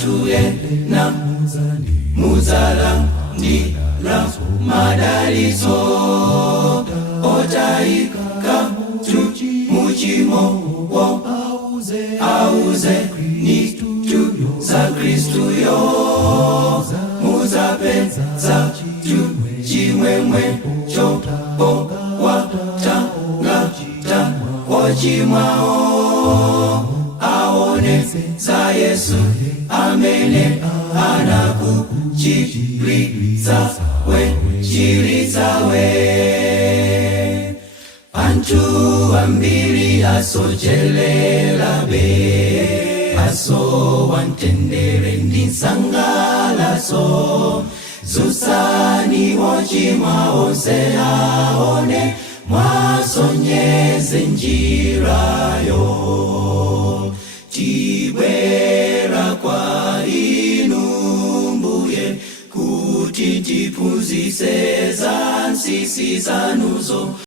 anthu ena mudzalandira madalitso otayika muchimowo auze nitu za Kristuyo mudzapeza chimwemwe chopowatangata ochimwawo aone za Yesu amene anakuchiritsawe. Anthu ambiri asochererabe asowa mtendere ndi nsangalaso. Zusani wochimwa onse aone mwasonyeze njirayo. Tibwera kwa inu Mbuye kuti tiphunzitse za nsisi zanuzo.